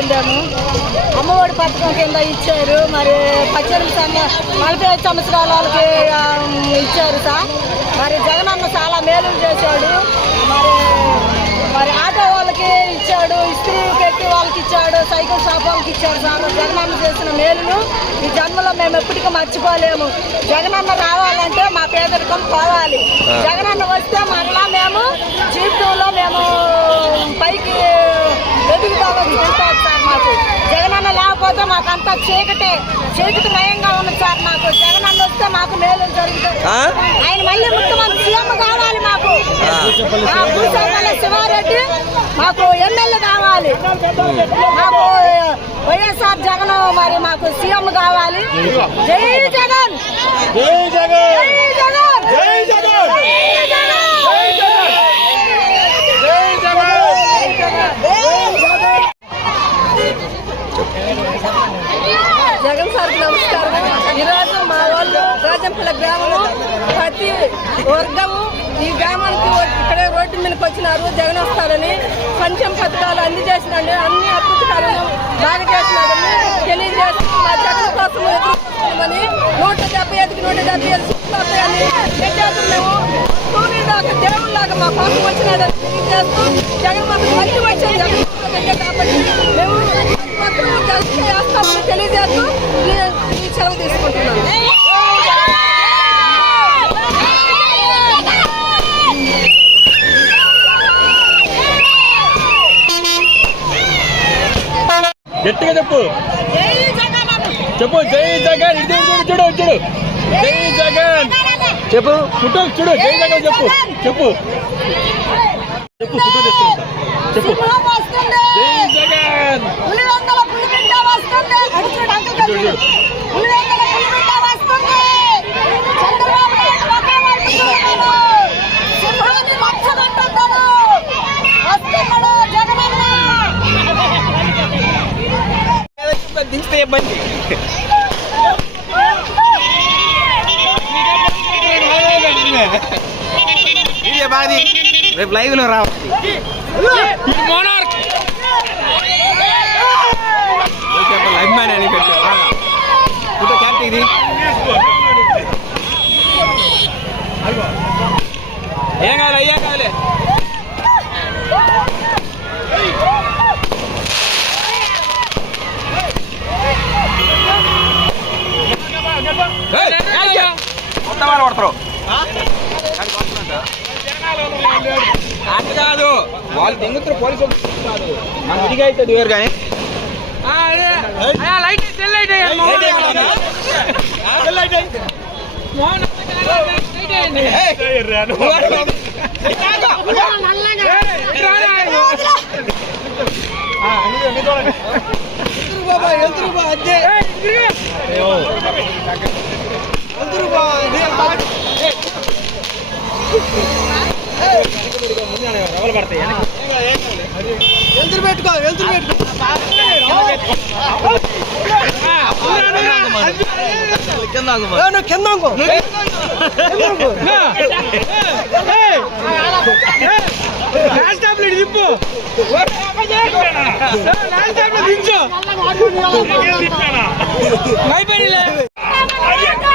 పొందాము. అమ్మఒడి పథకం కింద ఇచ్చారు. మరి సంవ నలభై ఐదు సంవత్సరాల వాళ్ళకి ఆ, ఇచ్చారు సార్. మరి జగనన్న చాలా మేలు చేశాడు. మరి మరి ఆటో వాళ్ళకి ఇచ్చాడు ఇస్త్రీ పెట్టి వాళ్ళకి ఇచ్చాడు సైకిల్ షాప్ వాళ్ళకి ఇచ్చాడు సార్. జగనన్న చేసిన మేలును ఈ జన్మలో మేము ఎప్పటికీ మర్చిపోలేము. జగనన్న రావాలంటే మా పేదరికం పోవాలి. జగనన్న వస్తే మరలా మేము జీవితంలో మేము పైకి ఎదుగుతామని ఉంటారు సార్ మాకు జగనన్న లేకపోతే మాకంతా చీకటే చీకటి మయంగా ఉంది సార్ మాకు. జగనన్న వస్తే మాకు మేలు జరుగుతుంది. ఆ? ఆయన మళ్ళీ ముఖ్యమంత్రి సీఎం కావాలి మాకు. ఆ. భూస్వాముల శివారెడ్డి మాకు ఎమ్మెల్యే కావాలి. మాకు వైఎస్ఆర్ జగన్ మరి మాకు సీఎం కావాలి. జగన్ జై జగన్! జై జగన్ జై జగన్ జై జగన్ జై జగన్ జగన్ సార్ నమస్కారం ఈరోజు మా వాళ్ళు రాజంపల్లి గ్రామము ప్రతి వర్గము ఈ గ్రామానికి ఇక్కడే రోడ్డు మీదకి వచ్చినారు జగన్ వస్తారని పంచం పథకాలు అన్ని చేసినాడు అన్ని అభివృద్ధి కార్యక్రమం బాగా చేసినాడని తెలియజేసి మా జగన్ కోసం ఎదుర్కొన్నామని నూట డెబ్బై ఐదుకి నూట డెబ్బై ఐదు సీట్లు వస్తాయని పెట్టేసి మేము సూర్యుడాక దేవుళ్ళలాగా మా కోసం వచ్చినాడని తెలియజేస్తూ జగన్ మాకు మంచి వచ్చాడు జగన్ పెట్టే కాబట్టి మేము మొత్తం కలిసి చేస్తామని తెలియజేస్తూ ఈ- ఈ సెలవు తీసుకుంటున్నాను గట్టిగా చెప్పు. చెప్పు. జై జగన్. ఇటు చూడు చూడు చూడు. జై జగన్. చెప్పు. ఫోటో చూడు. జై జగన్ చెప్పు. చెప్పు. చెప్పు ఫోటో తీసుకుంటా. చెప్పు. దించితే ఇబ్బంది వీడియో బాది రేపు లైవ్ లో రావాలి చెప్పాలి అభిమాని అని పెట్టు బాగా. ఫోటో క్యాప్ట్ ఇది ఏం కావాలి అయ్యా కావాలి అది కాదు. వాళ్ళు దింగుతారు పోలీసు కాదు మన విడిగా అయితే దిగారు కానీ. వెళ్తురు పెట్టుకో వెళ్తురు పెట్టుకో ఏ, నువ్వు కింద అనుకో. కింద అనుకో. దించు Hayır.